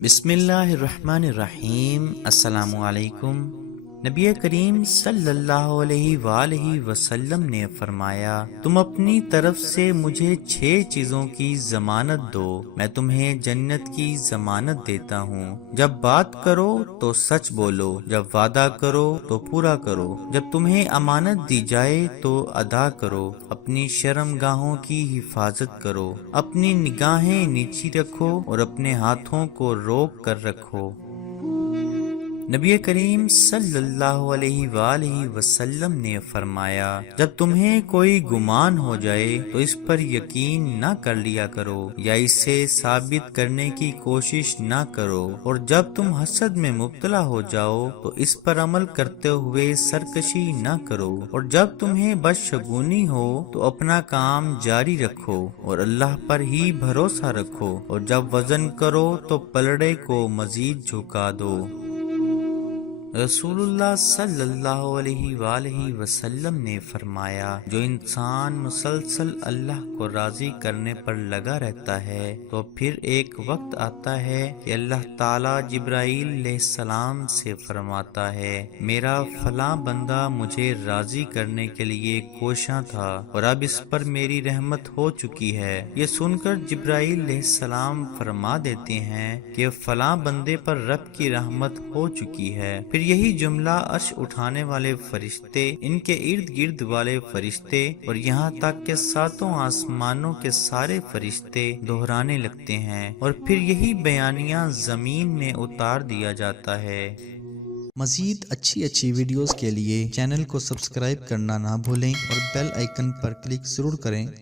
बिस्मिल्लाहिर्रहमानिर्रहीम। अस्सलामु अलैकुम। नबी करीम सल्लल्लाहु अलैहि वालैहि वसल्लम ने फरमाया, तुम अपनी तरफ से मुझे 6 चीज़ों की ज़मानत दो, मैं तुम्हें जन्नत की ज़मानत देता हूँ। जब बात करो तो सच बोलो, जब वादा करो तो पूरा करो, जब तुम्हें अमानत दी जाए तो अदा करो, अपनी शर्मगाहों की हिफाजत करो, अपनी निगाहें नीची रखो और अपने हाथों को रोक कर रखो। नबी करीम सल्लल्लाहु अलैहि वसल्लम ने फरमाया, जब तुम्हें कोई गुमान हो जाए तो इस पर यकीन न कर लिया करो या इसे साबित करने की कोशिश न करो, और जब तुम हसद में मुब्तला हो जाओ तो इस पर अमल करते हुए सरकशी न करो, और जब तुम्हें बदशगुनी हो तो अपना काम जारी रखो और अल्लाह पर ही भरोसा रखो, और जब वजन करो तो पलड़े को मजीद झुका दो। रसूलुल्लाह सल्लल्लाहु अलैहि वसल्लम ने फरमाया, जो इंसान मुसलसल अल्लाह को राज़ी करने पर लगा रहता है तो फिर एक वक्त आता है कि अल्लाह ताला जिब्राईल अलैहिस्सलाम से फरमाता है, मेरा फलां बंदा मुझे राज़ी करने के लिए कोशां था और अब इस पर मेरी रहमत हो चुकी है। ये सुनकर जिब्राईल अलैहिस्सलाम फरमा देते हैं कि फलां बंदे पर रब की रहमत हो चुकी है। फिर यही जुमला अर्श उठाने वाले फरिश्ते, इनके इर्द गिर्द वाले फरिश्ते और यहाँ तक के 7 आसमानों के सारे फरिश्ते दोहराने लगते हैं, और फिर यही बयानिया जमीन में उतार दिया जाता है। मज़ीद अच्छी वीडियोस के लिए चैनल को सब्सक्राइब करना ना भूलें और बेल आइकन पर क्लिक ज़रूर करें।